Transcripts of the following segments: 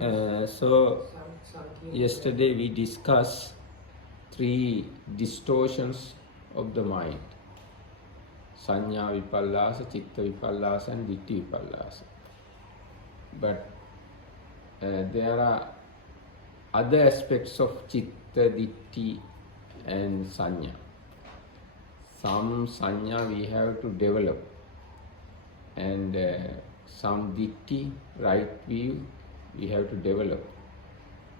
So yesterday we discussed 3 distortions of the mind: Sanya Vipallasa, Chitta Vipallasa and Ditti Vipallasa. But there are other aspects of Chitta, Ditti and Sanya. Some Sanya we have to develop, and some Ditti, right view, we have to develop,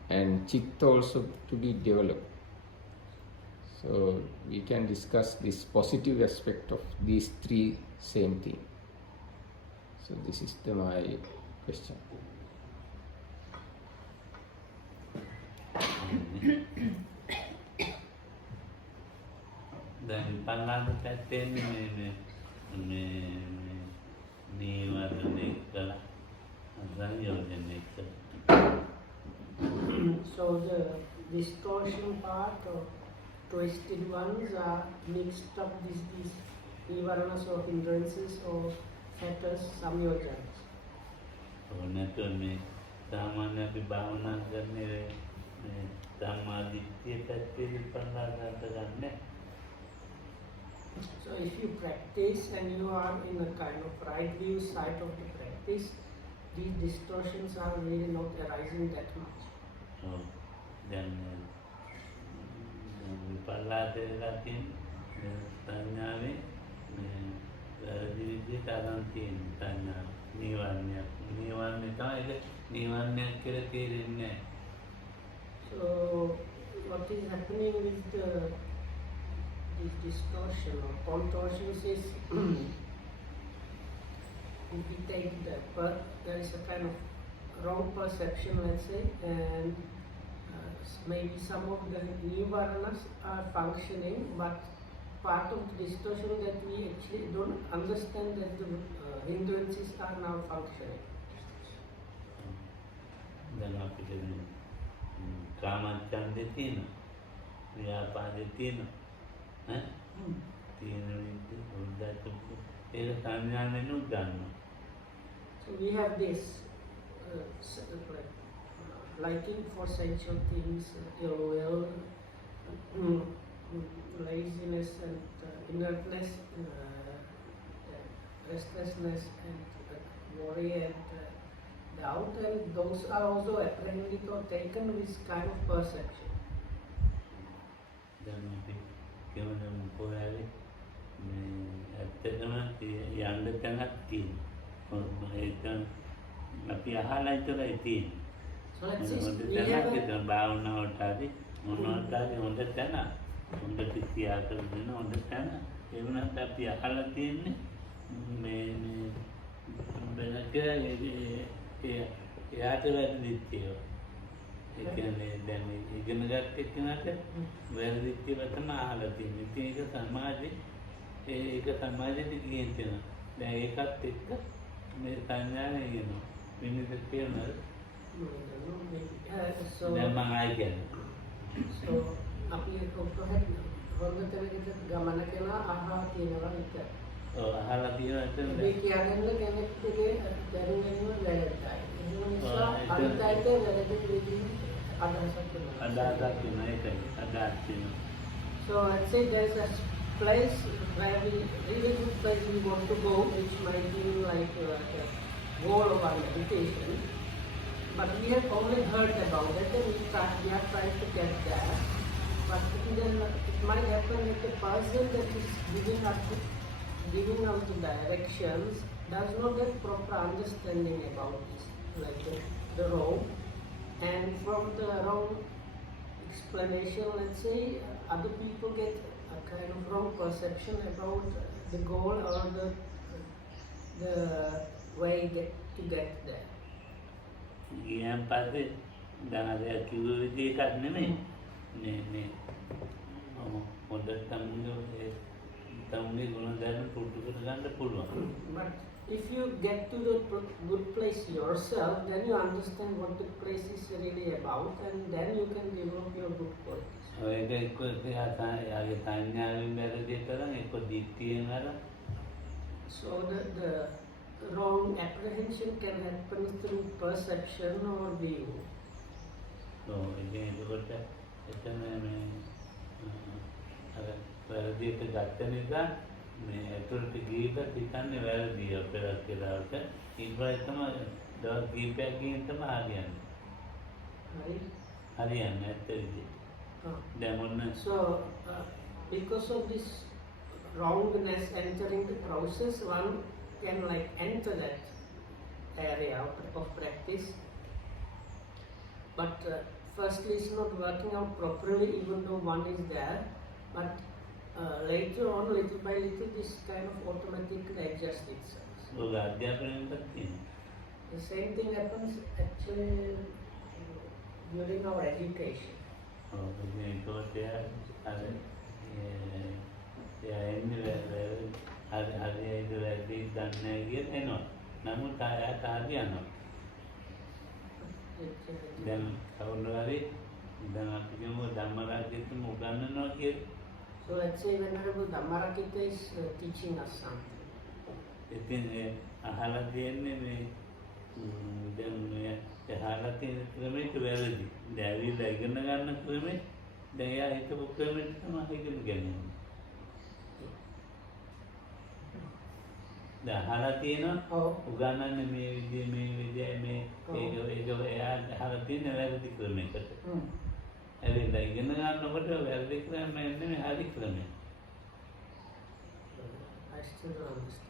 and Chitta also to be developed. So we can discuss this positive aspect of these 3 same thing. So this is my question. දැන් පල්ලාද පැත්තෙන් මේ නීවරණය කළා සංයෝජනය කළා. So the distortion part or twisted ones are mixed up these nivaranas or hindrances or fetters, samyojanas. නැතුව මේ සාමාන්‍ය අපි භාවනා කරන්නේ සම්මා දිට්ඨිය පැත්තේ විපස්සනාට ගන්නෑ. So if you practice and you are in a kind of right view side of the practice, these distortions are really not arising that much. දැන් විපල්ලාදේ ලකින් සංඥාවේ විවිධ තරම් තියෙන සංඥා නීවරණය තමයි ඒක නීවරණයක් කියලා තේරෙන්නේ නැහැ. So what is happening with this distortion or contortions is if we take there is a kind of wrong perception, let's say, and maybe some of the nivaranas are functioning, but part of the distortion that we actually don't understand that the hindrances are now functioning. දැන් අපිට කාමච්ඡන්දේ තියෙනවා, ව්‍යාපාදේ තියෙනවා, තියෙන විදිහට ඒක සංඥාවෙනුත් ගන්නවා. So we have this liking for sensual things, ill will, laziness and inertness, restlessness and worry and doubt, and those are also apprehended or taken with kind of perception. දැන් අපි කියමු කොහේ ඇත්තටම යන්න තැනක් තියෙනවා. ඒක අපි අහලා ඉතරයි තියෙන්නේ. So let's say we have a භාවනාවට හරි මොනවාට හරි හොඳ තැන හොඳට ක්‍රියා කරන හොඳ තැන ඒ වුණත් අපි අහලා තියෙන්නේ මේ වෙනක එයාට වැරදිත් ඒවා. ඒ කියන්නේ දැන් ඉගෙන ගන්න එක්කනට වැරදිත් ඒවා තමයි අහලා තියෙන්නේ. ඉතින් ඒක සමාජෙට කියන තැන. දැන් ඒකත් එක්ක මේ සංඥාව එනවා. විනිවිද කියනවා. So අපි කොහොමද හොඳට ගමන කරලා අහලා තියෙනවා විතර. අහලා තියෙනවා එතන. මේ කියන්නේ කෙනෙක්ගේ දැනුමෙන්ම වැරද්දයි. ඒ නිසා අනිත් වැරදි විදිහට අදහසක් තියෙනවා. So let's say there's a place where really good place we want to go, which might be like a goal of our meditation. But we have only heard about it and we are trying to get there. But then it might happen that the person that is giving out the directions does not get proper understanding about this, like the wrong. And from the wrong explanation, let's say, other people get a kind of wrong perception about the goal or the way to get there. ගියන් පස්සේ දැන් අර කිව්ව විදිහ එකක් නෙමෙයි නේ හොඳ තමයි ගුණධර්ම පුරුදු කරගන්න පුළුවන්. But if you get to the good place yourself, then you understand what the place is really about, and then you can develop your good qualities. ඒක එක්ක යාගේ සංඥාවෙන් වැරදි කරන් එක්ක දිට්ඨියෙන් අර. So the wrong apprehension can happen through perception or view. So again, එතකොට එතන මේ අර වැරදියට ගත්ත නිසා මේ ඇතුළට ගිහින් හිතන්නේ වැරදි අපේ කියලා ඊට පස්සේ තමයි දවස් කීපයක් ගිහින් තමයි හරියන්නේ. හරියන්නේ ඇත්ත විදිහට. දැන් ඔන්න So because of this wrongness entering the process, one can like enter that area of practice, but firstly it's not working out properly even though one is there, but later on little by little this kind of automatically adjusts itself. ඔය අධ්‍යාපනයෙන්වත් තියෙනවා. The same thing happens actually during our education. ඒකෝට අර එන්නේ හරි වැරදි දන්නේ කියන එනවා. නමුත් ආයෙත් හරියනවා. දැන් කවුරු හරි දැන් අපි කියමු ධම්මරාජිතම උගන්වනවා කියලා. So let's say Venerable Dhammarakita is teaching us something. ඉතින් අහලා තියෙන්නේ මේ දැන් මේ අහලා තියෙන ක්‍රමයට වැරදි. දැන් ඇවිල්ලා ඉගෙන ගන්න ක්‍රමෙ දැන් එයා හිතපු ක්‍රමෙට තමයි ඉගෙන ගන්නේ. දැන් අහලා තියෙනවා උගන්වන්නේ මේ විදිය මේ ඒක එයා අහලා තියෙන වැරදි ක්‍රමයකට. ඇවිල්ලා ඉගෙන ගන්නකොට වැරදි ක්‍රමය නෙමෙයි හරි ක්‍රමය. I still don't understand.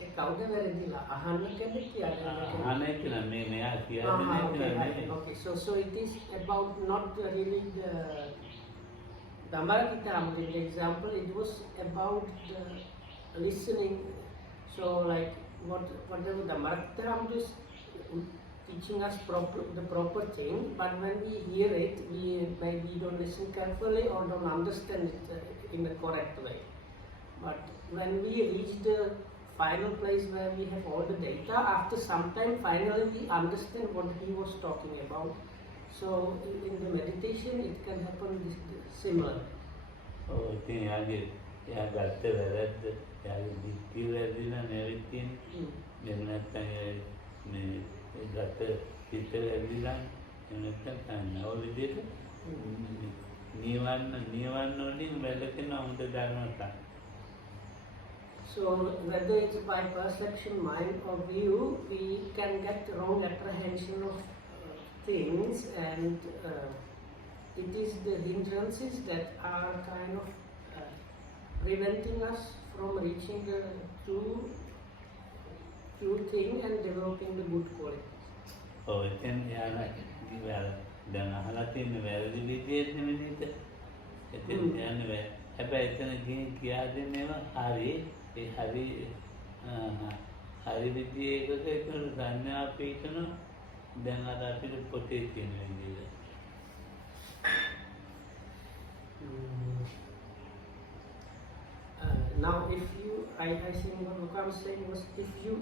ඒ කවුද වැරදිලා අහන්න කැමති අහන්න කියලා මේ මෙයා කියන්නේ okay, so it is about not really the Dhammarakita Amrita example, it was about the listening. So like whatever Dhammarakita Amrita is teaching us the proper thing, but when we hear it, we maybe don't listen carefully or don't understand it in the correct way. But when we reach the final place where we have all the data, after some time finally we understand what he was talking about. So in the meditation it can happen similar. Oh, ඉතින් එයා ගත්ත වැරද්ද එයාගේ දික්ටි වැරදිලා නැවිතින් එහෙම නැත්නම් මේ ගත්ත පිට වැරදිලා එහෙම නැත්නම් තනව විදිහට නිවන්න වලින් වැළකෙන හොඳ ධර්මතා. So whether it's by perception, mind or view, we can get wrong apprehension of things, and it is the hindrances that are kind of preventing us from reaching the true thing and developing the good qualities. Oh, එතෙන් එයාලා දැන් අහලා තියෙන වැරදි විදියට නෙමෙයිද? එතෙන් යන්නේ හැබැයි එතන ගිහින් කියා දෙන්නේම හරි ඒ හරි විදිය එකක ඒක සංඥා පිටන දැන් අර අපිට පොතේ තියෙන විදියට. Now if you, I think what Luka was saying was, if you,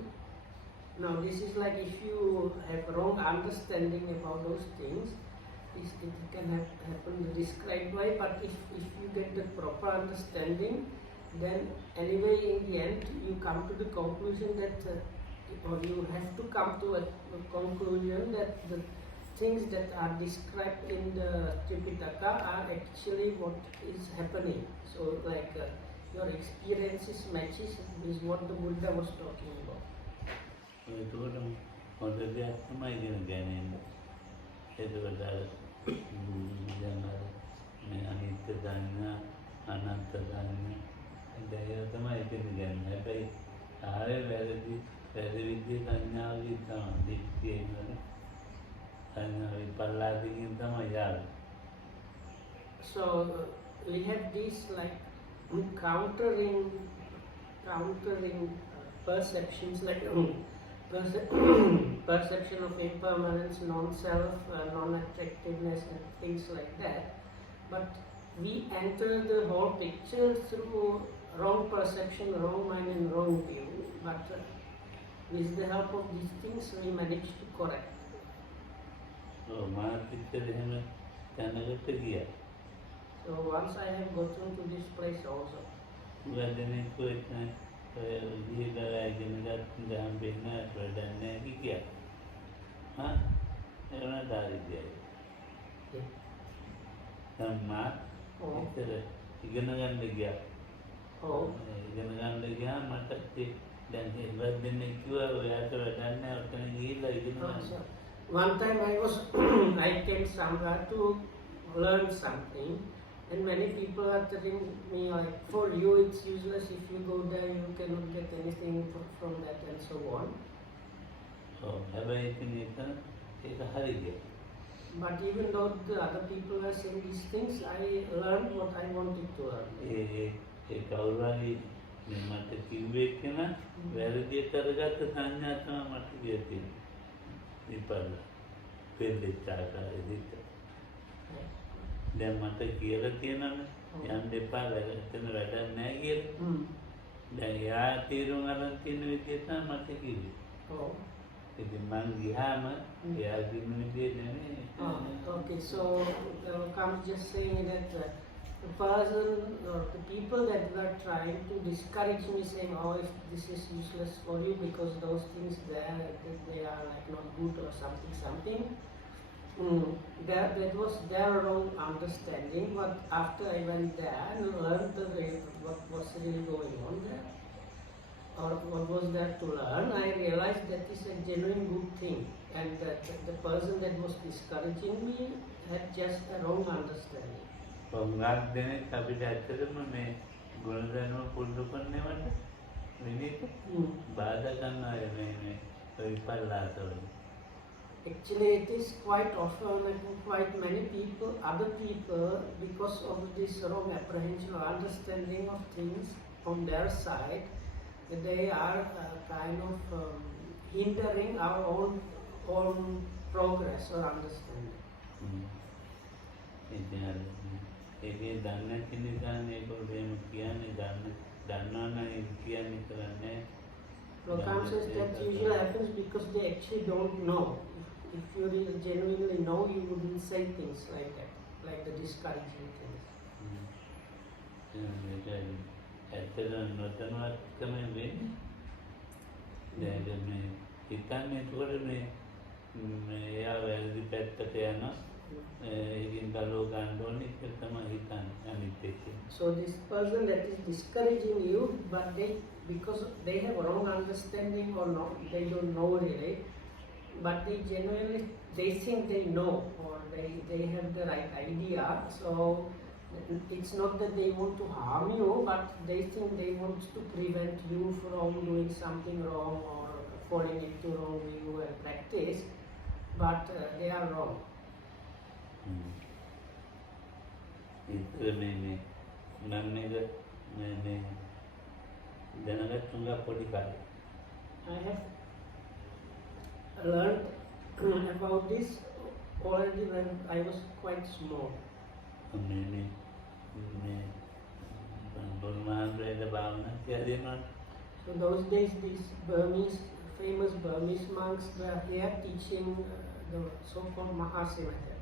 now this is like if you have wrong understanding about those things, it can happen the described way, but if you get the proper understanding, then anyway in the end you come to the conclusion that, or you have to come to a conclusion that the things that are described in the Tripitaka are actually what is happening. So like your experiences matches is what the Buddha was talking about. ඒකෝට හොඳ දෙයක් තමයි ඉගෙන ගන්න. ඒකවල දැන් මේ අනිත්‍ය දන්න අනන්ත දන්න දැන් තමයි ඉගෙන ගන්න. හැබැයි ආයේ වැරදි විදිහේ සංඥාවලින් තමයි දික්තියනේ. සංඥා විපල්ලාදකින් තමයි යාවේ. So we have these like countering perceptions, like perception of impermanence, non-self, non-attractiveness and things like that. But we enter the whole picture through wrong perception, wrong mind and wrong view. But with the help of these things we manage to correct. So So once I have gotten to this place also. වැදෙන්නේ කොහෙද? ගිහිල්ලා ඉගෙන ගන්න ගහම් වෙන්න වැඩක් නැහැ කිය. හා එවන දාරිද්‍යයි. සම්මා ඉතල ඉගෙන ගන්න ගියා. ඉගෙන ගන්න ගියා මට දැන් ඉවත් දෙන්න කිව්වා ඔයාට වැඩක් නැහැ ඔතන ගිහිල්ලා ඉගෙන ගන්න. One time I was I came somewhere to learn something, and many people are telling me like, for you it's useless, if you go there you cannot get anything from that and so on. හැබැයි ඉතින් ඒක හරියට. But even though the other people are saying these things, I learned what I wanted to learn. ඒ කවුරුහරි මට කිව්වේ කෙනා වැරදියට අරගත්ත සංඥා තමයි මට කියති. විපල්ල පෙරදිච්ච ආකාරයේදී. දැන් මට කියලා තියෙනවනේ යන්න එපා එතන වැඩක් නැහැ කියලා. දැන් යා තීරුම් අරන් තියෙන විදිය තමයි මට කිව්වේ. ඉතින් මං ගියාම එයා කිව්ව විදිය නෙමෙයි. Okay, so I'm just saying that the person or the people that were trying to discourage me, saying, oh, if this is useless for you because those things there, they are like not good or something. That was their wrong understanding. But after I went there and learned what was really going on there, or what was there to learn, I realized that is a genuine good thing, and that the person that was discouraging me had just a wrong understanding. ගොංගක් දෙනෙක් අපිට ඇත්තටම මේ ගුණධර්ම පුරුදු කරනවට විනිත බාධා කරනවා මේ විපල්ලාසවල. Actually, it is quite often like quite many people, other people, because of this wrong apprehension or understanding of things from their side, they are kind of hindering our own progress or understanding. ඒකේ දන්නේ නැති නිසා මේගොල්ලෝ එහෙම කියන්නේ දන්නවනම් ඒක කියන්නේ කරන්නේ. Program says that usually happens because they actually don't know. If you really genuinely know, you wouldn't say things like that, like the discouraging things. ඇත්තටම නොදැනුවත්කම වෙන්නේ. දැන් මේ හිතන්නේ ඒකට මේ එයා වැරදි පැත්තට යනවා. So this person that is discouraging you, but because they have wrong understanding or not, they don't know really, but they genuinely think they know, or they have the right idea. So it's not that they want to harm you, but they think they want to prevent you from doing something wrong or falling into wrong view and practice, but they are wrong. I have learned about this already when I was quite small. So those days these famous Burmese monks were here teaching the so-called Mahasi method.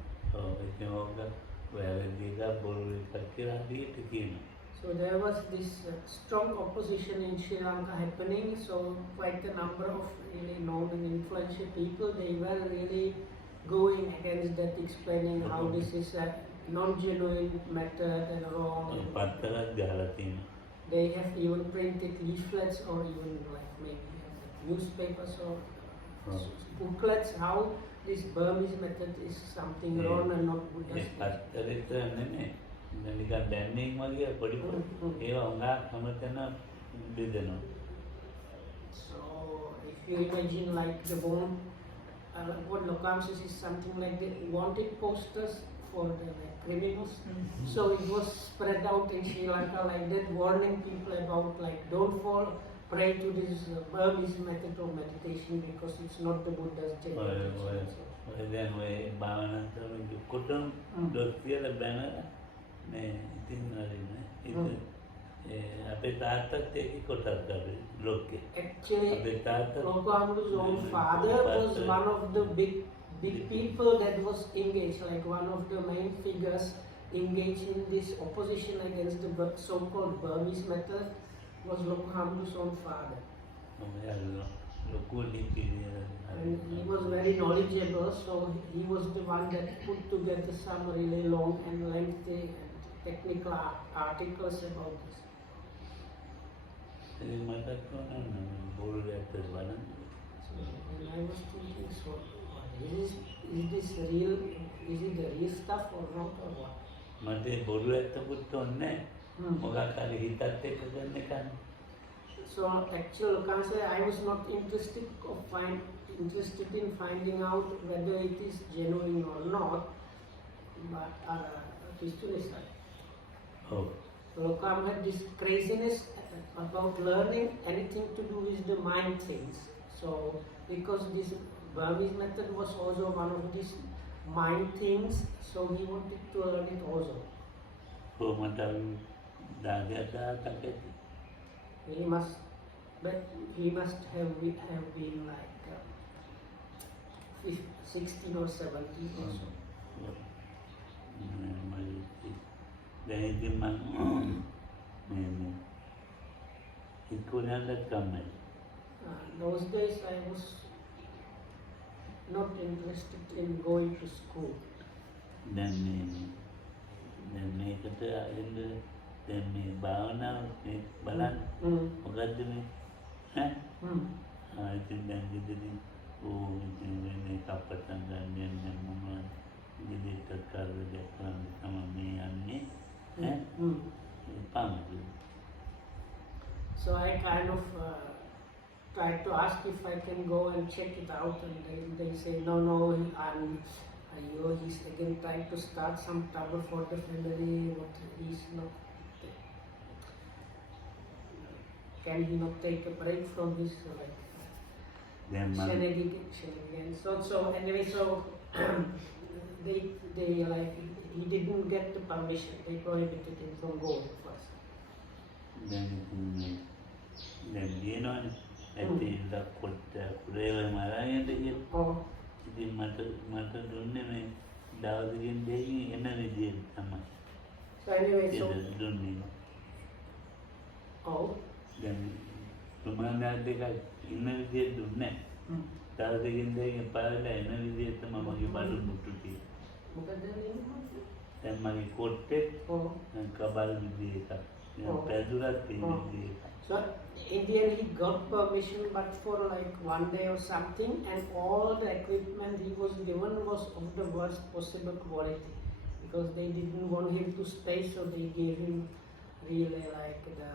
So there was this strong opposition in Sri Lanka happening, so quite a number of really known and influential people, they were really going against that, explaining how this is a non-genuine method and wrong. They have even printed leaflets or even like maybe newspapers or booklets how this Burmese method is something wrong and not good. So if you imagine like the bone, what Lokam says is something like the wanted posters for the criminals. So it was spread out in Sri Lanka like that, warning people about like don't fall prey to this Burmese method of meditation because it's not the Buddha's meditation. Actually, Lokamu's own father was one of the big people that was engaged, like one of the main figures engaged in this opposition against the so-called Burmese method. was Lokuhamdu's own father. And he was very knowledgeable, so he was the one that put together some really long and lengthy and technical articles about this. So, and I was thinking, so is this real? Is it the real stuff or not, or what? So actually, I was not interested in finding out whether it is genuine or not, but Lokam had this craziness about learning anything to do with the mind things. So because this Burmese method was also one of these mind things, so he wanted to learn it also. He must have been like 16 or 17 or so. Those days I was not interested in going to school. So I kind of tried to ask if I can go and check it out, and they say no, he's again trying to start some trouble for the family. What he's not. Can he not take a break from his shenanigans? So anyway, so they like he didn't get the permission. They prohibited him from going first. So anyway, So in the end he got permission, but for like 1 day or something, and all the equipment he was given was of the worst possible quality, because they didn't want him to stay, so they gave him really like the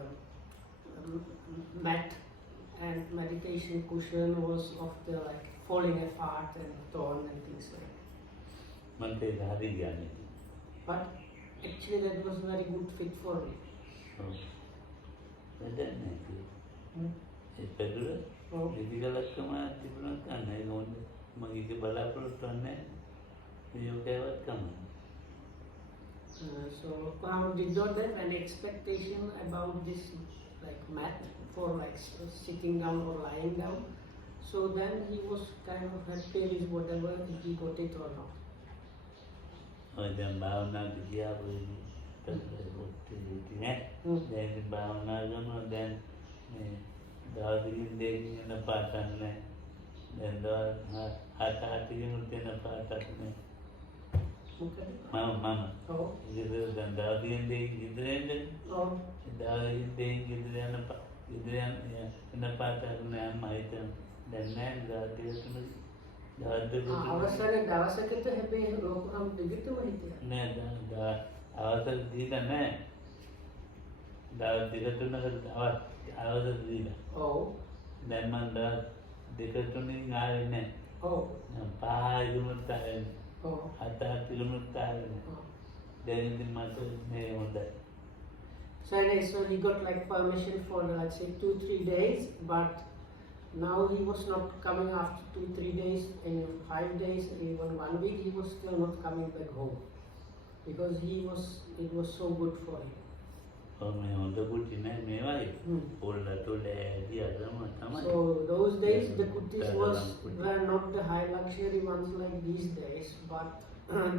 mat and medication cushion was of the like falling apart and torn and things like that. But actually that was very good fit for me. So Pam did not have any expectation about this like mat for like sitting down or lying down. So then he was kind of happy with whatever, if he got it or not. Mama. Oh. අවසරේ දවසකට හැබැයි ලෝකම් දෙකටම හිටියා. නෑ අවසර දීලා නෑ. දවස් දෙක තුනකට අවසර දීලා. ඔව්. දැන් මම දවස් දෙක තුනින් ආවේ නෑ. ඔව්. පහයි දුන්නත් ආවේ. ඔව්. හත දුන්නත් ආවේ. දැන් ඉතින් මට මේ හොඳයි. So he got like permission for let's say 2-3 days, but now he was not coming after 2-3 days, in 5 days, even 1 week, he was still not coming back home, because it was so good for him. So those days the kutis were not the high luxury ones like these days, but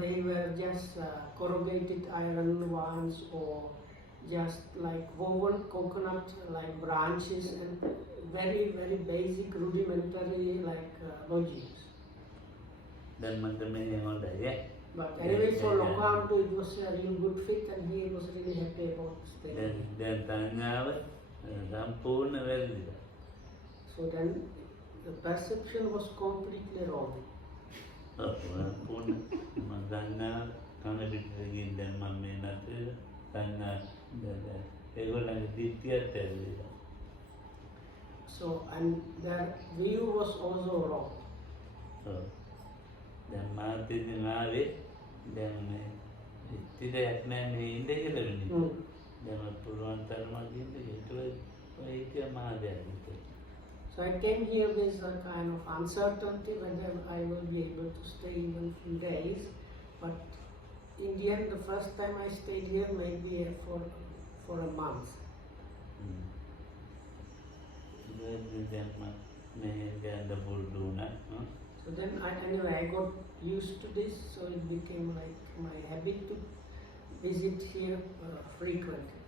they were just corrugated iron ones or just like woven coconut like branches and very, very basic rudimentary like lodgings. Then Mandamay on the yeah. But anyway, for Lokamto it was a real good fit and he was really happy about staying. Then Tanya Sampurna very. So then the perception was completely wrong. Sampurna Magana Kanabit then Mamma Tanya they go like the theatre. So and their view was also wrong. So then Martin Mari, then today at man in the Hillary. Then I put on Thermal in the So I came here with a kind of uncertainty whether I will be able to stay even few days. But in the end, the first time I stayed here, maybe for a month. So then anyway, I got used to this, so it became like my habit to visit here frequently.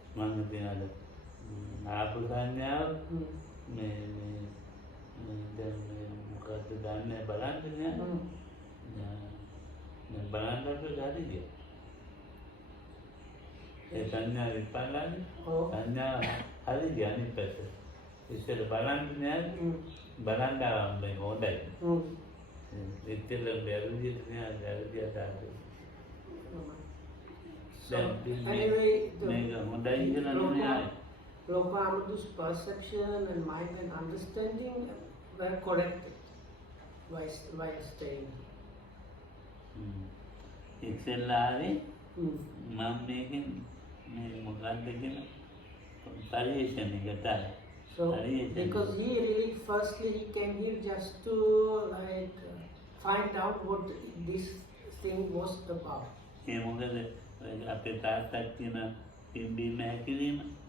Tanya Vipalan, Tanya Halidiani Pesser. Instead of Balan, Balanda may go day. It's still a very So anyway, Lokamadhu's perception and mind and understanding were corrected while staying here. It's a lie. Mom making Mugadakin variation in the So because he really firstly he came here just to like find out what this thing was about.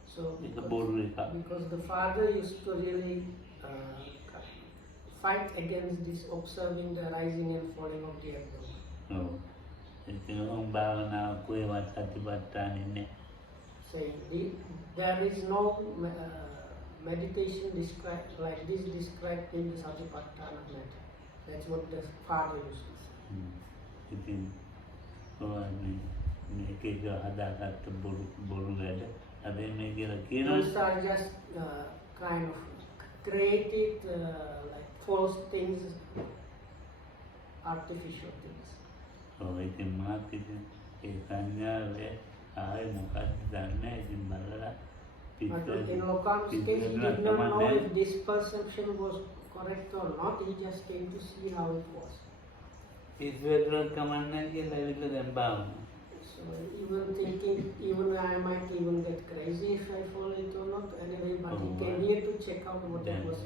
So because the father used to really fight against this observing the rising and falling of the abdomen. Saying there is no meditation described like this described in the Satipatthana method. That's what the father used to say. Those are just kind of created like false things, artificial things. But in Lokam's case, he did not know if this perception was correct or not. He just came to see how it was. So even thinking, even I might even get crazy if I follow it or not. Anyway, but he came here to check out what it was.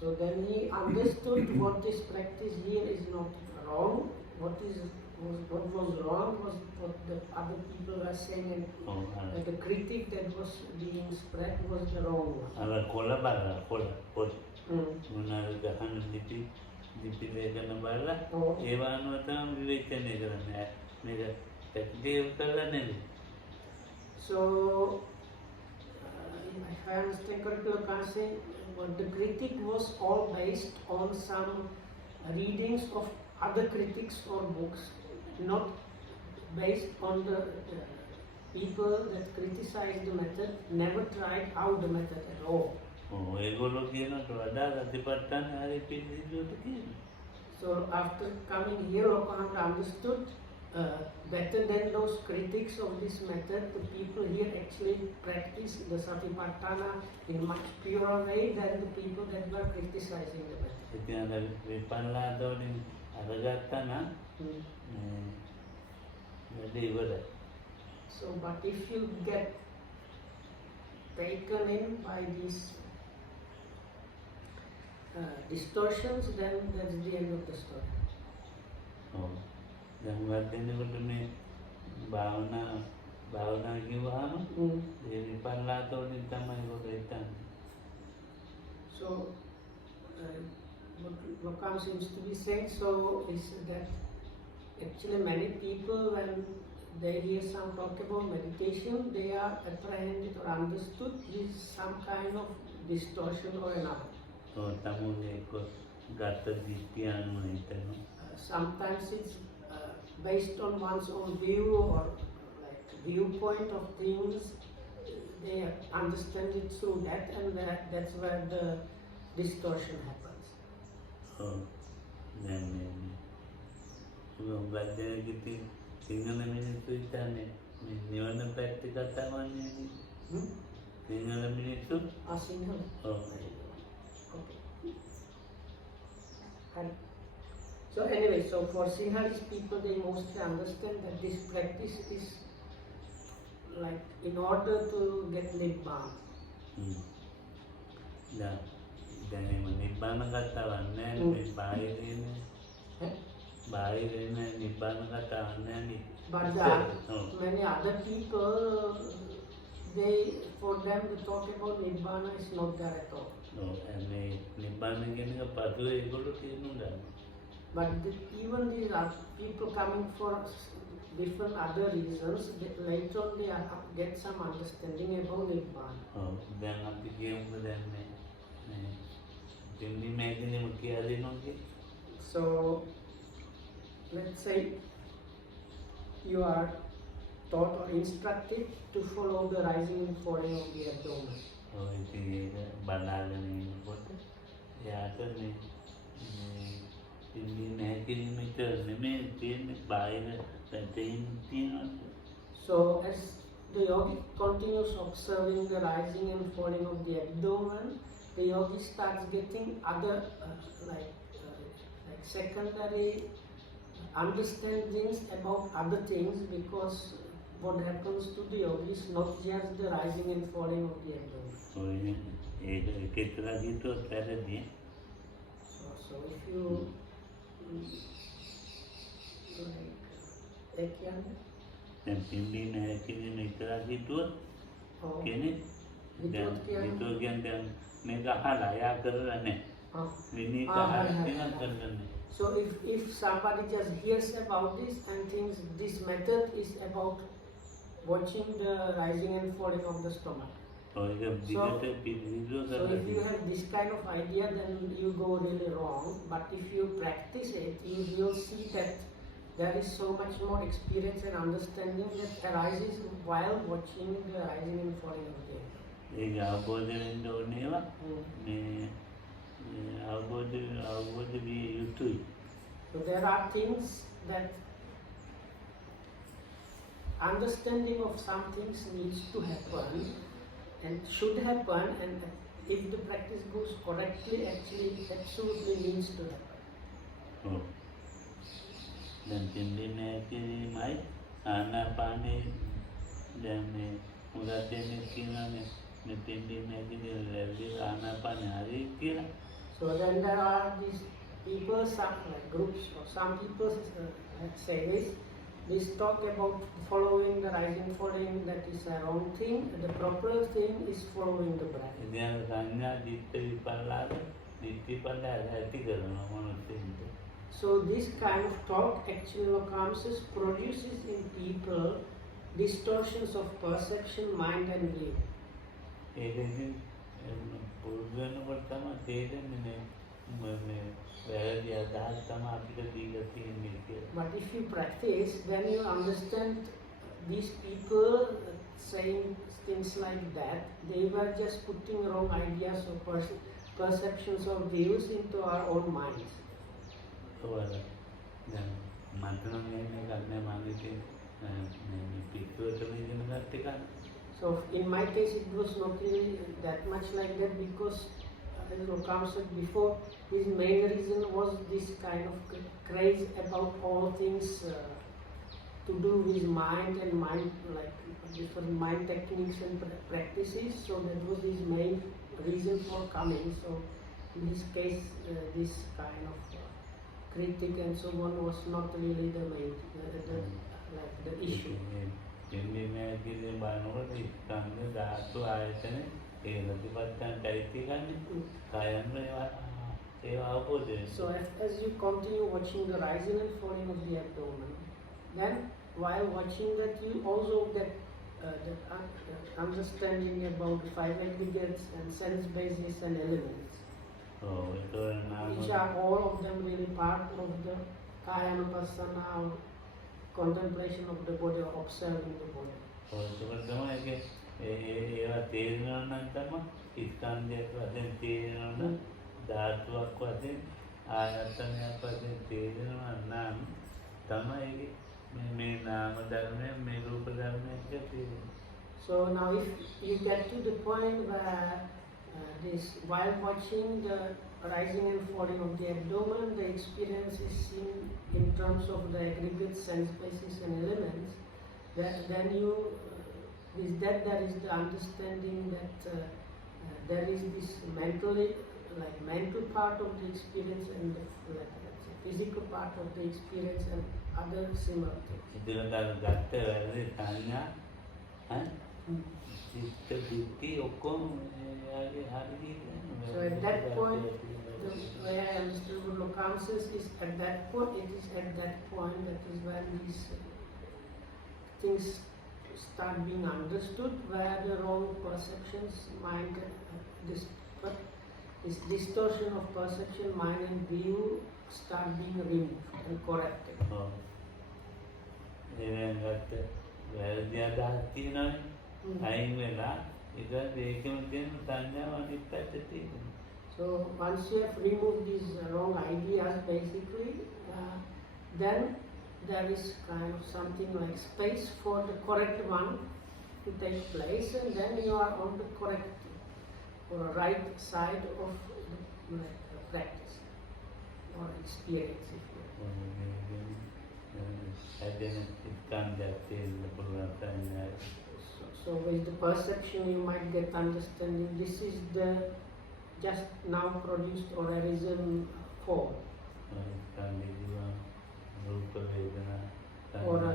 So then he understood what this practice here is not wrong. What was wrong was what the other people were saying, and the critique that was being spread was the wrong one. So, if I understand correctly, the critique was all based on some readings of other critics or books, not based on the people that criticized the method, never tried out the method at all. So after coming here, Lokahanta understood better than those critics of this method. The people here actually practice the Satipatthana in a much purer way than the people that were criticizing the method. So, but if you get taken in by these distortions, then that's the end of the story. So, what Lokam seems to be saying so is that actually many people when they hear some talk about meditation, they are apprehended or understood with some kind of distortion or another. Sometimes it's based on one's own view or like viewpoint of things. They understand it through that, and that's where the distortion happens. Sinhala මිනිස්සු හිතන්නේ නිවන පැත්ත කතා වන්නේ සිංහල මිනිස්සු Sinhala. ඔව් Okay. And so anyway, so for Sinhalese people, they mostly understand that this practice is like in order to get Nibbana. දැන් එහෙම නිබ්බාන කතාවක් නැහැ මේ බාහිරේන නිබ්බාන කතාවක් නැහැ. But many other people, for them to talk about Nibbana is not there at all. මේ නිබ්බාන කියන එක පසුව ඒගොල්ලෝ කියනවා. But even these are people coming for different other reasons, later on they get some understanding about Nibbana. දැන් අපි කියමු දැන් මේ දෙන්නේ මේකෙම කියලා දෙනවා. So let's say you are taught or instructed to follow the rising and falling of the abdomen. ඉතින් ඒක බලාගෙන ඉන්නකොට යාට මේ ඉන්නේ නැහැ කියන එක නෙමෙයි තියෙන්නේ බාහිර පැත්තෙන් තියෙනවා. So as the yogi continues observing the rising and falling of the abdomen, the yogi starts getting other like secondary understandings about other things, because what happens to the yogi is not just the rising and falling of the abdomen. So if you So if somebody just hears about this and thinks this method is about watching the rising and falling of the stomach. So if you have this kind of idea, then you go really wrong. But if you practice it, you will see that there is so much more experience and understanding that arises while watching the rising and falling of the So there are things that understanding of some things needs to happen and should happen, and if the practice goes correctly, actually it absolutely needs to happen. Dan tindine kini mai anapane dan mudatene kinane tindine kini level anapane hari kira. So then there are these people, some groups or some people say this talk about following the rising falling, that is a wrong thing. The proper thing is following the breath. Dia tanya ditipalla hati karena manusia. So this kind of talk actually produces in people distortions of perception, mind and will. But if you practice, then you understand these people saying things like that. They were just putting wrong ideas or perceptions or views into our own minds. So in my case it was not really that much like that, because as Lokam said before, his main reason was this kind of craze about all things to do with mind and mind, like different mind techniques and practices. So that was his main reason for coming. So in this case, this kind of critic and so on was not really the main, the issue. ඒ අවබෝධය. So as you continue watching the rising and falling of the abdomen, then while watching that you also get understanding about the five aggregates and sense bases and elements, which are all of them really part of the Kayanupassana, or contemplation of the body or observing the body. ඒකට තමයි ඒවා තේරෙනවා නම් තමයි ස්කන්ධයක් වශයෙන් තේරෙනවා නම් ධාතුවක් වශයෙන් ආයතනයක් වශයෙන් තේරෙනවා නම් තමයි මේ නාම ධර්මය මේ රූප ධර්මය කියලා තේරෙන්නේ. So now if you get to the point where this while watching the rising and falling of the abdomen, the experience is seen in terms of the aggregate sense bases and elements, then you with that there is the understanding that there is this mental part of the experience and the physical part of the experience and other similar things. So at that point, the way I understood what Lokam says is at that point, it is at that point that is when these things start being understood, where the wrong perceptions, mind, this distortion of perception, mind and view start being removed and corrected. So once you have removed these wrong ideas, basically, then there is kind of something like space for the correct one to take place, and then you are on the correct or right side of the practice or experience. So with the perception you might get understanding this is the just now produced oralism form. Or an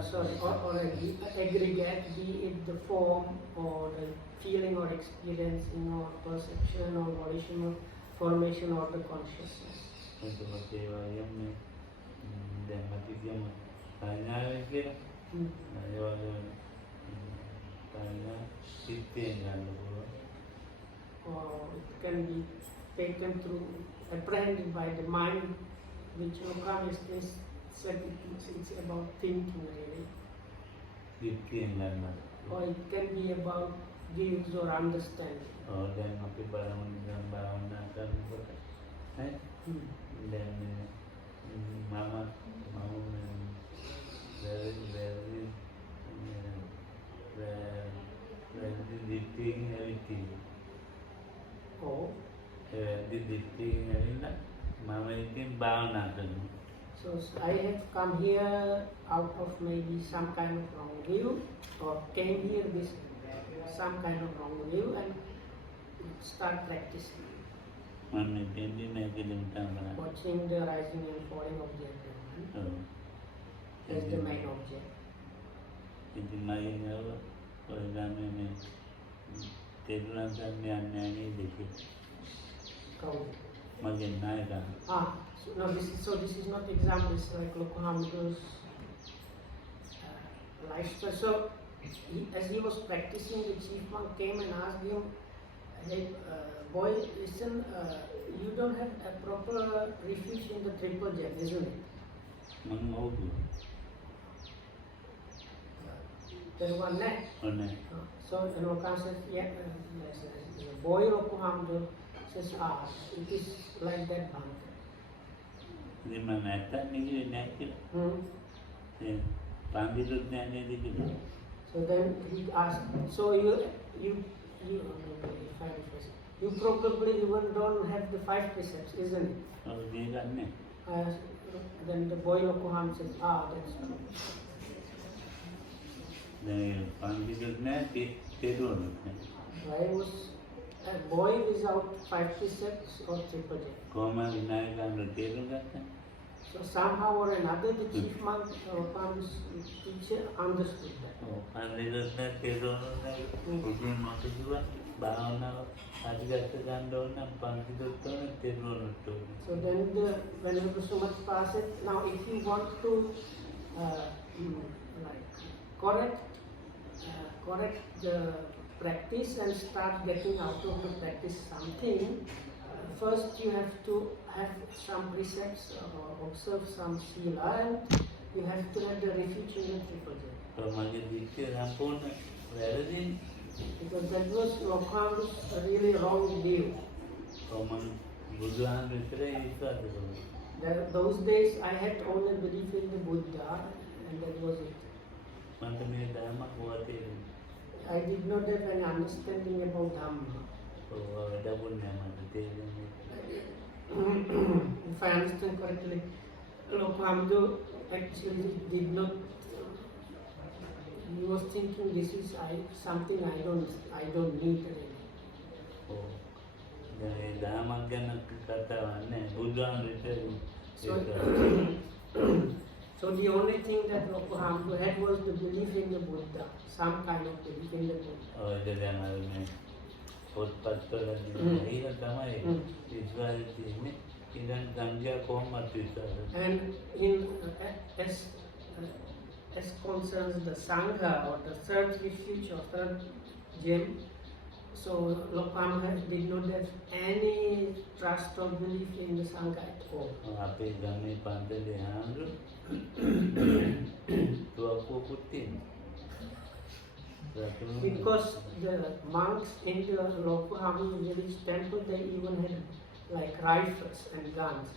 aggregate, be it the form or the feeling or experiencing or perception or volitional formation or the consciousness. Or it can be taken through, apprehended by the mind, which Lokam said it's about thinking really. Or it can be about views or understanding. So I have come here out of maybe some kind of wrong view, or came here with some kind of wrong view and start practicing. Watching the rising and falling of the abdomen as the main object. So this is not example, it's like Lokoham's lifestyle. So as he was practicing, the chief monk came and asked him, hey boy, listen, you don't have a proper refuge in the triple gem, isn't it? There's one neck. So Lokam says, yeah, the boy Lokoham says, it is like that Bhante. So then he asked, so you probably even don't have the 5 precepts, isn't it? Then the boy Lokoham says, that's true. I was a boy without 5 precepts or triple gem. So somehow or another, the chief monk or Lokam's teacher understood that. භාවනාව අධිගත ගන්න ඕන නම් පන්තිලුත් ඕන තෙරුවනුත් ඕන. So then whenever so much passes, now if you want to like correct the practice and start getting out of the practice something, first you have to have some precepts or observe some sila, and you have to have the refuge in the triple gem. මගේ දික්කේ සම්පූර්ණ වැරදි. Because that was Lokham's really wrong view. මම බුදුහාමුදුරුවෝ විතරයි විශ්වාස කරන්නේ. Those days I had only belief in the Buddha, and that was it. මන්ට මේ ධර්මයක් වාතේරුනේ. I did not have any understanding about Dhamma. වැඩබුන්නේ මට තේරෙන්නේ. If I understand correctly, Lokhamdu actually did not. He was thinking this is something I don't need really. දැන් ධර්මයක් ගැන කතාවක් නැහැ. බුදුහාමුදුරුවෝ So the only thing that Lokhamdu had was the belief in the Buddha, some kind of belief in the Buddha. ඒක දැන් අර මේ පොත්පත්වල ඒක තමයි විශ්වාසය තියෙන්නේ. ඉතින් සංඝයා කොහොමද විශ්වාස කරන්නේ? And as concerns the Sangha or the third refuge or third gem, so Lokhamdu did not have any trust or belief in the Sangha at all. අපේ ගමේ පන්සලේ ආන්දරු තුවක්කුවකුත් තියෙනවා. Because the monks in the Lokhamdu village temple, they even had like rifles and guns.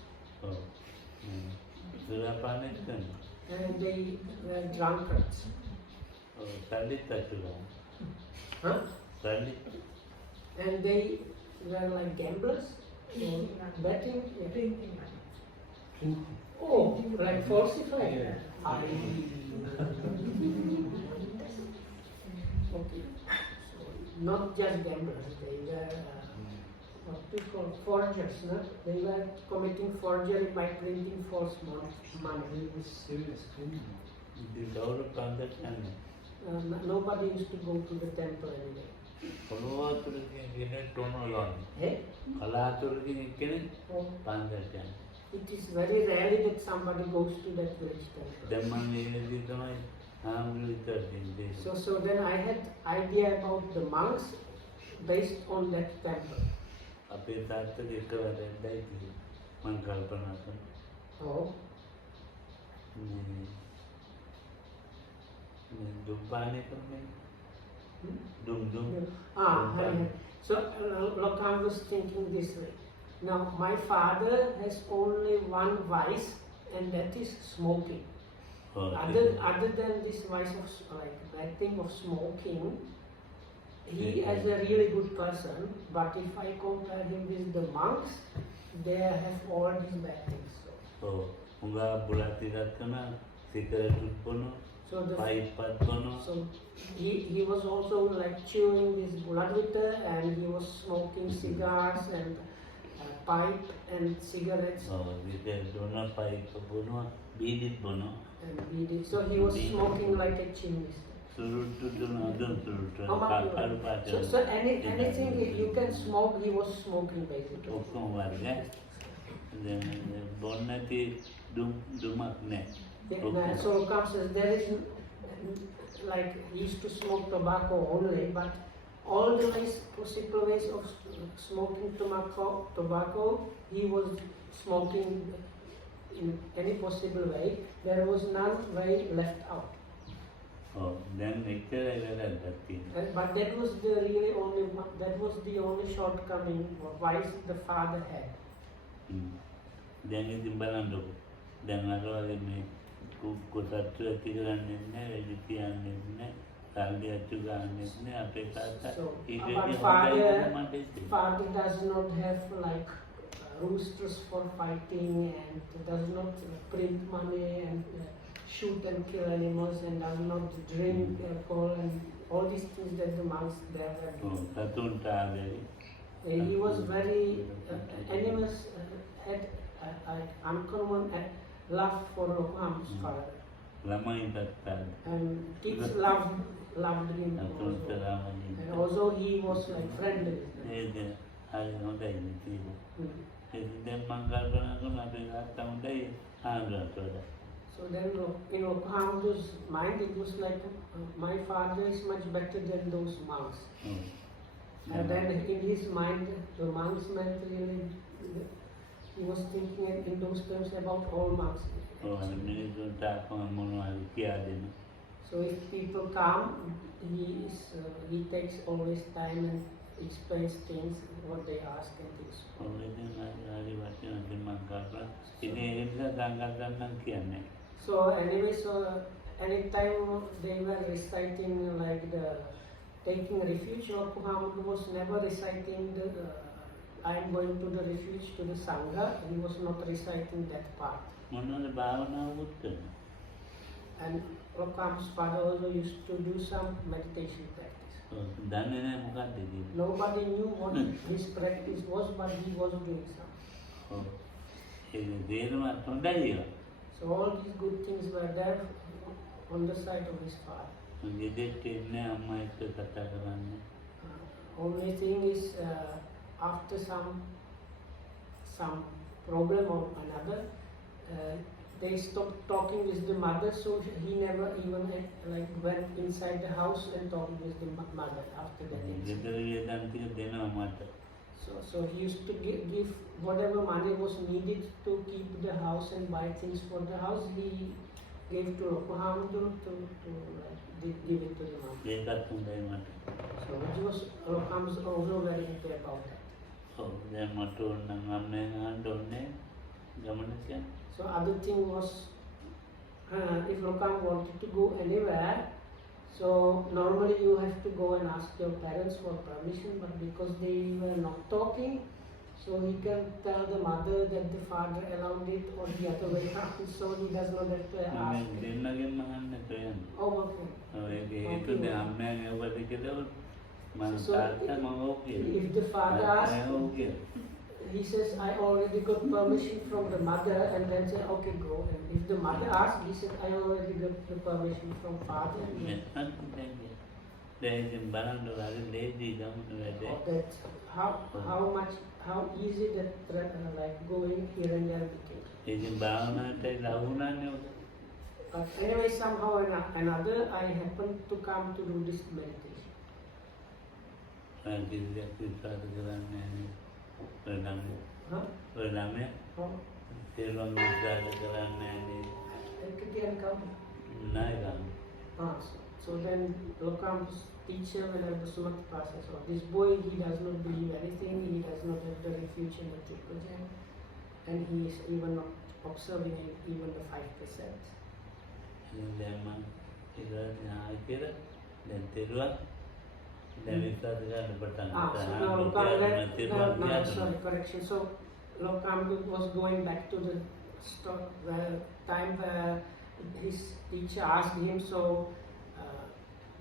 සුරාපානය කරනවා. And they were drunkards. සල්ලිත් අතුලා. Huh? සල්ලි. And they were like gamblers, betting. Oh, like falsified. Okay. So not just gamblers, they were what we call forgers. No? They were committing forgery by printing false money. Nobody used to go to the temple anyway. Hey? It is very rarely that somebody goes to that village temple. So then I had idea about the monks based on that temple. අපේ තාත්තට එකවරයි මම කල්පනා කරනවා. Oh. දුම්පානේ කරන්නේ. දුම්. So Lokham was thinking this way. Now my father has only one vice, and that is smoking. Other than this vice of like that thing of smoking, he is a really good person. But if I compare him with the monks, they have all these bad things. So he was also like chewing this buladwitter, and he was smoking cigars and pipe and cigarettes. And beadi. So he was smoking like a chimney. So anything you can smoke, he was smoking basically. So Lokam says there is like he used to smoke tobacco only, but all the possible ways of smoking tobacco, he was smoking in any possible way. There was none way left out. Then But that was the really only one, that was the only shortcoming or vice the father had. Then ඉතින් බලන්නකො. දැන් අරවලේ මේ කුසත්තු ඇති කරන්නේ නැහැ, වැඩි කියන්නේ නැහැ, සල්ලි අච්චු ගන්නෙ නැහැ අපේ තාත්තා. Father does not have like roosters for fighting, and does not print money and shoot and kill animals, and does not drink alcohol and all these things that the monks there were doing. He was very animals had uncommon love for Lokham's father. And kids loved loved him අතුන්ට also. රාමණින් And also he was like friendly with them. නේද හරි හොඳයි ඉතින් Mm. ඉතින් දැන් මම කල්පනා කරනවා අපේ තාත්තා හොඳයි ආන්දරට වඩා So then in Okamu's mind it was like my father is much better than those monks. And then in his mind the monks meant really, he was thinking in those terms about all monks. මිනිසුන්ට අපම මොනවද කියා දෙන්න So if people come, he takes always time and explains things, what they ask and things. ඉතින් හරි වටිනවා ඉතින් මම කල්පනා ඉතින් ඒ නිසා දඟලන්න කියන්නේ So anyway, so anytime they were reciting like the taking refuge, Muhammad was never reciting the I am going to the refuge to the Sangha. He was not reciting that part. මොනවද භාවනාවකුත් කරනවා And Muhammad's father also used to do some meditation practice. දන්නේ නැහැ මොකක්ද කියන්නේ Nobody knew what his practice was, but he was doing some. ඔව් ඒ දේරමත් හොඳයි So all these good things were there on the side of his father. ගෙදෙට්ට එන්නේ අම්මා එක්ක කතා කරන්නේ Only thing is after some problem or another, they stopped talking with the mother, so he never even like went inside the house and talked with the mother after that incident. ගෙදර වියදම් ටික දෙනවා මට So he used to give whatever money was needed to keep the house and buy things for the house. He gave to Muhammad to give it to the mother. ඒකත් හොඳයි මට So which was Muhammad also very happy about that. ඔව් දැන් මට ඕන නම් අම්මෙන් අහන්න ඕනේ ගමනට යන්න So other thing was, if Lokam wanted to go anywhere, so normally you have to go and ask your parents for permission, but because they were not talking, so he can tell the mother that the father allowed it or the other way around, so he does not have to මම ask. දෙන්නගෙන් අහන්න තෝයන්නේ Oh, okay. ඔව් ඒක හේතුනේ අම්මෙන් එව්වට කියලා මම So තාත්තා මම ඕකේ if the father asks, okay he says, I already got permission from the mother, and then say, okay, go. And if the mother asks, he says, I already got the permission from father. And දැන් ඉතින් බලන්න හරි ලේසි ගමන වැඩේ that how easy that like going here and there became. ඉතින් භාවනාවට ලවුණානේ ඔක But anyway, somehow or another, I happened to come to do this meditation. කිසියක් විශ්වාස කරන්නේ නැහැ Huh? ඔයලාමේ Oh, තේරුම් විශ්වාස කරන්නේ it could be uncovered. නැහැ So then Lokam's teacher, when I was Sumat Pasa, so this boy, he does not believe anything, he does not have the refuge in the triple gem, and he is even not observing even the 5%. දැන් මම ඒක නායි කියලා දැන් තේරුවා දැන් විශ්වාස කරන්න පටන් So now sorry, correction. So Lokam was going back to the time where his teacher asked him, so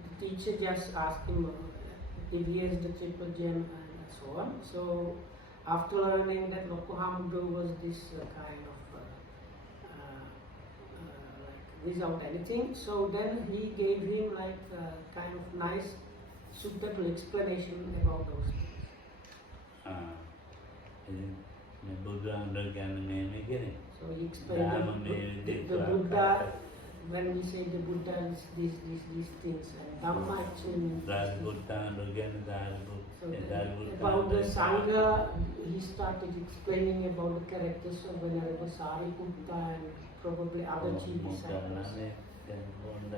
the teacher just asked him if he has the triple gem and so on. So after learning that Lokohamdu was this kind of like without anything, so then he gave him like kind of nice suitable explanation about those things. බුදුහාමුදුරුවෝ කියන්නේ මේ කෙනෙක් So he explained the Buddha, when we say the Buddha is these things, and Dhamma actually means බුදුහාමුදුරුවෝ කියන්නේ so about the Sangha, he started explaining about the characters of Venerable Sariputta and probably other chief disciples.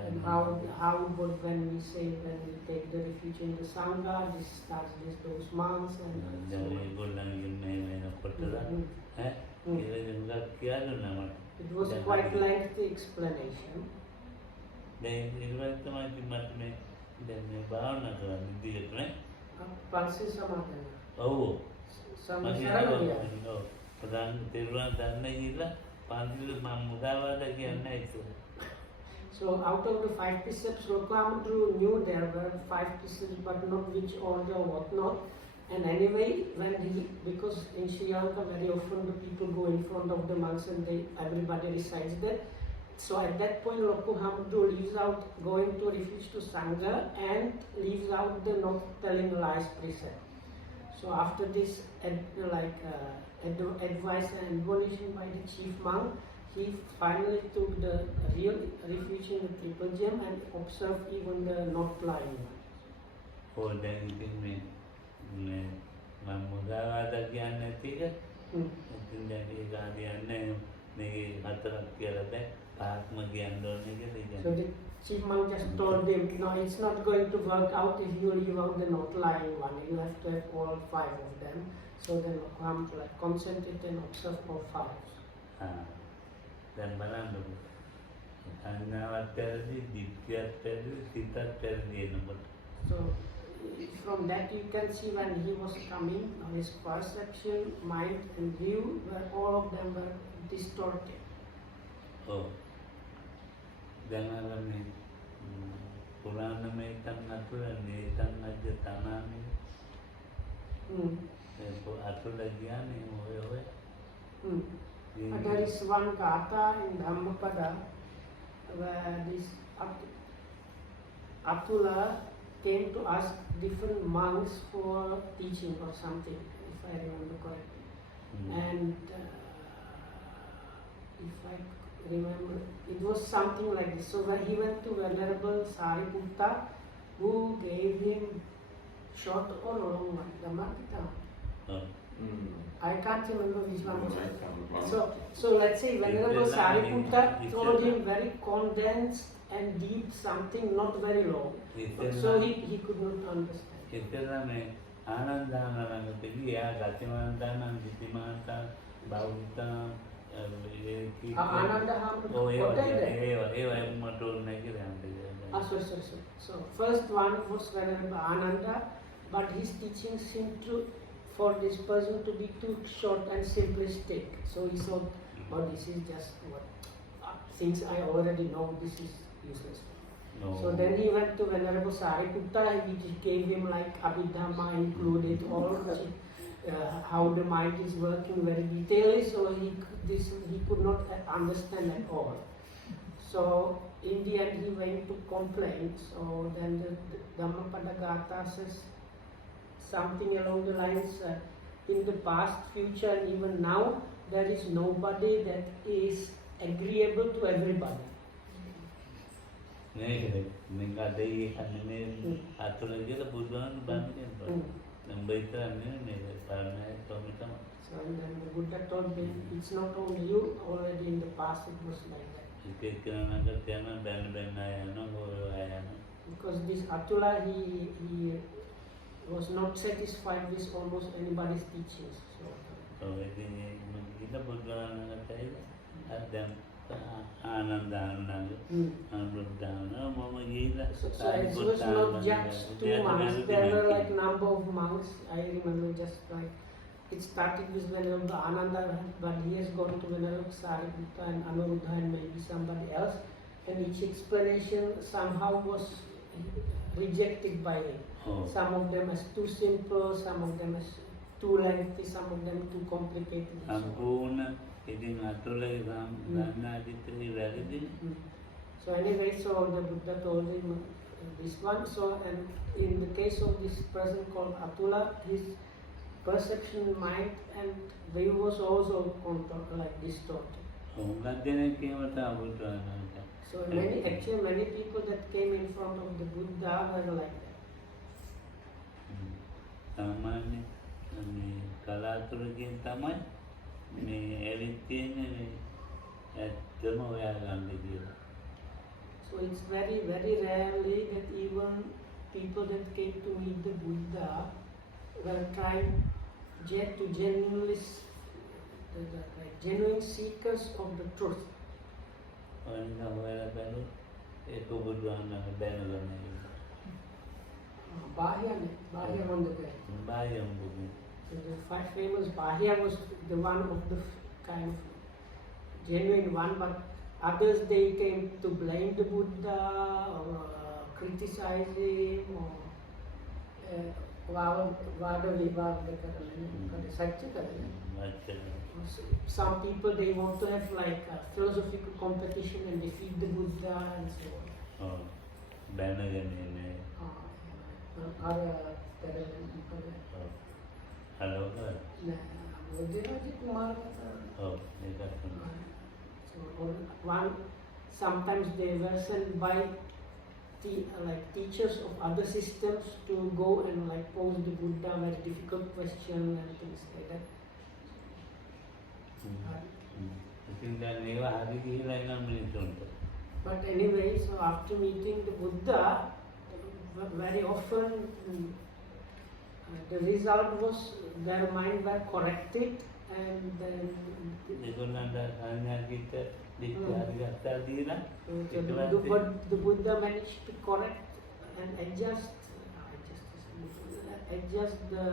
And how when we say when we take the refuge in the Sangha, this starts with those monks and so on. It was quite lengthy explanation. Palsi Samadhana. So out of the 5 precepts, Lokamudru knew there were 5 precepts, but not which order or what not. And anyway, because in Sri Lanka very often the people go in front of the monks and everybody recites that. So at that point, Lokku Hamdu leaves out going to refuge to Sangha and leaves out the not telling lies precept. So after this advice and admonition by the chief monk, he finally took the real refuge in the triple gem and observed even the not lying one. Oh, then you think me, Mamudavada Gyanatiga, ඉතින් දැන් ඒ ගානේ යන්නේ මේ හතරක් කියලා දැන් ආත්ම ඥාන ඕනේ. So the chief monk just told him, no, it's not going to work out if you leave out the not lying one. You have to have all 5 of them. So then come to like concentrate and observe all 5. දැන් බලන්න අන්නාවත් ඇරදී දිට්ඨියත් ඇරදී සිතත් ඇරදී එනකොට. So from that you can see when he was coming, his perception, mind and view, were all of them were distorted. Oh. දැන් අර මේ පුරාණමය තන්නතුර නේතන්නජ්ජ තනාමි අතුල කියන්නේ ඔය And there is one gatha in Dhammapada where this Atula came to ask different monks for teaching or something, if I remember correctly. And if I remember, it was something like this. So when he went to Venerable Sariputta, who gave him short or long one, Dhammakita. I can't remember which one was it. So let's say Venerable Sariputta told him very condensed and deep something, not very long. So he could not understand. ඉතලා මේ ආනන්දානරංග පිළි එයා ගතිමාන්තානන් දිතිමාන්තා බෞද්ධ Ananda So first one was Venerable Ananda, but his teaching seemed to for this person to be too short and simplistic. So he thought, oh, this is just what things I already know, this is useless. No. So then he went to Venerable Sariputta, which gave him like Abhidhamma, included all how the mind is working very detailedly, so he could not understand at all. So in the end he went to complain. So then the Dhammapada Gatha says something along the lines, in the past, future and even now, there is nobody that is agreeable to everybody. So then the Buddha told him, it's not only you, already in the past it was like that. Because this Atula, he was not satisfied with almost anybody's teachings. So it was not just 2 monks, there were like number of monks. I remember just like it started with Venerable Ananda, but he has gone to Venerable Sariputta and Anuruddha and maybe somebody else, and each explanation somehow was rejected by him. Some of them as too simple, some of them as too lengthy, some of them too complicated. So anyway, so the Buddha told him this one. So and in the case of this person called Atula, his perception, mind and view was also like distorted. So many people that came in front of the Buddha were like that. So it's very, very rarely that even people that came to meet the Buddha were trying to genuinely, genuine seekers of the truth. Bahya Mandaka. So the famous Bahya was the one of the kind of genuine one, but others they came to blame the Buddha or criticize him or Vada Vivada Karala, Satya Karala. Some people they want to have like a philosophical competition and defeat the Buddha and so on. Oh, Banagani. Hello. Oh, so one sometimes they were sent by like teachers of other systems to go and like pose the Buddha very difficult question and things like that. But anyway, so after meeting the Buddha, very often the result was their mind were corrected and then the Buddha managed to correct and adjust the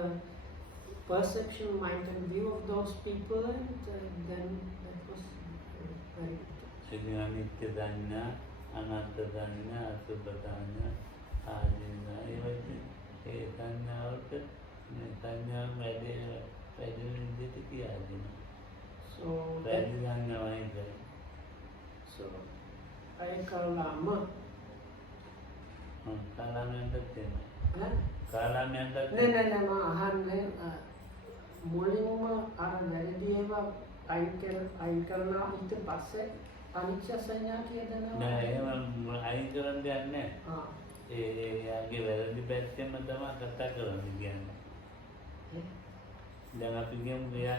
perception, mind and view of those people, and then that was very good. Nitya Anatta Danya, Asubha Danya, Adina, Danya out, Danya, Medicity Adina. So, Danya, so I call Lama. නෑ අහන්නේ මුලින්ම අර වැරදි ඒවා අයින් කරනවා ඊට පස්සේ අනිච්ච සංඥා කියදනවා නෑ එහෙම අයින් කරන්න දෙයක් නෑ ඒ යාගේ වැරදි පැත්තෙන්ම තමයි කතා කරන්නේ කියන්නේ දැන් අපි කියමු මෙයා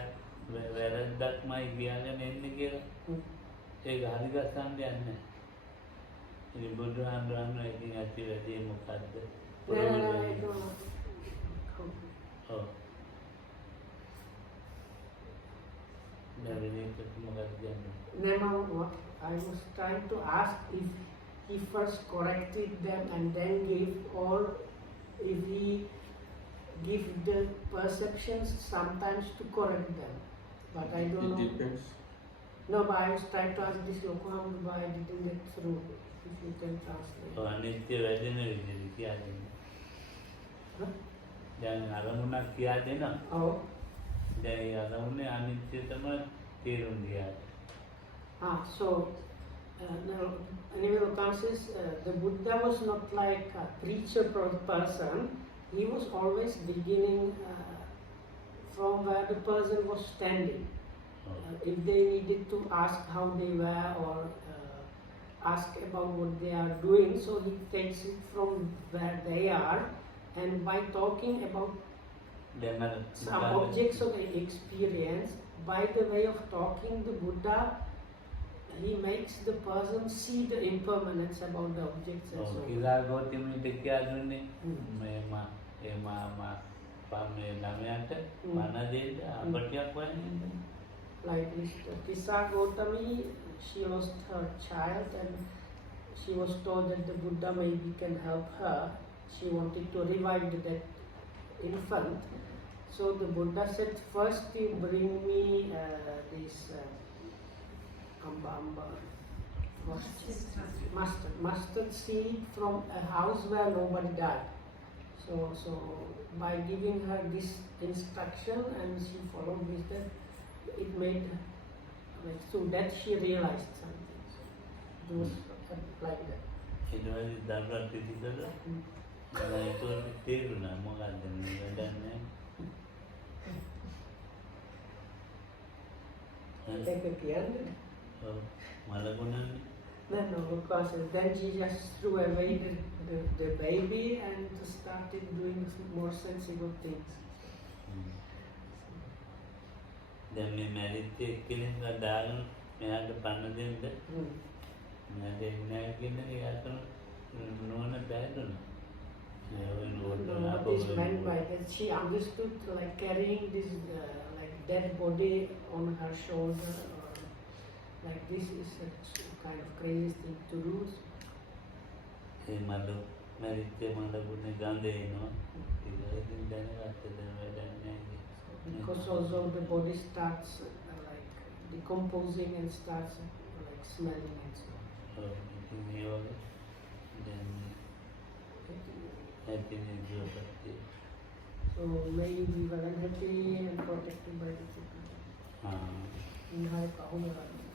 වැරද්දක්මයි කියලාගෙන එන්නේ කියලා ඒක හරි ගස්සන්න දෙයක් නෑ ඉතින් බුදුහාමුදුරන්ගේ ඉතින් ඇති වැඩි මොකද්ද Oh. I was trying to ask if he first corrected them and then gave, or if he give the perceptions sometimes to correct them. But I don't know. It depends. No, but I was trying to ask this Lokam, but I didn't get through. If you can translate. Oh, අනිත්‍ය වැදෙන විදිහට කියලා දෙන්න. දැන් අරමුණක් කියලා දෙනවා. Oh. දැන් ඒ අරමුණේ අනිත්‍ය තමයි තේරුම් ගියා. So now, anyway, Lokam says the Buddha was not like a preacher person. He was always beginning from where the person was standing. If they needed to ask how they were or ask about what they are doing, so he takes it from where they are, and by talking about some objects of experience, by the way of talking, the Buddha, he makes the person see the impermanence about the objects and so on. Like Tissa Gautami, she lost her child and she was told that the Buddha maybe can help her. She wanted to revive the dead infant. So the Buddha said, first you bring me this mustard seed from a house where nobody died. So by giving her this instruction and she followed this, that it made like through that she realized something. It was like that. No, because then she just threw away the baby and started doing more sensible things. දැන් මේ මැරිච්ච එක්කෙනෙක් දාගෙන මෙයාට පන්න දෙන්න මෙයාට එන්නේ නැහැ කියන එක යාට නෝන බෑදුණා. What is meant by that? She understood like carrying this like dead body on her shoulder, or like this is a kind of crazy thing to do. ඒ මඩ මැරිච්ච මඩුනේ ගඳ එනවා. ඉතින් දැනගත්ත දැන් වැඩක් නැහැ. Because also the body starts like decomposing and starts like smelling and so on. So may we were unhappy and protected by the Chitta. हाँ In her kahuna.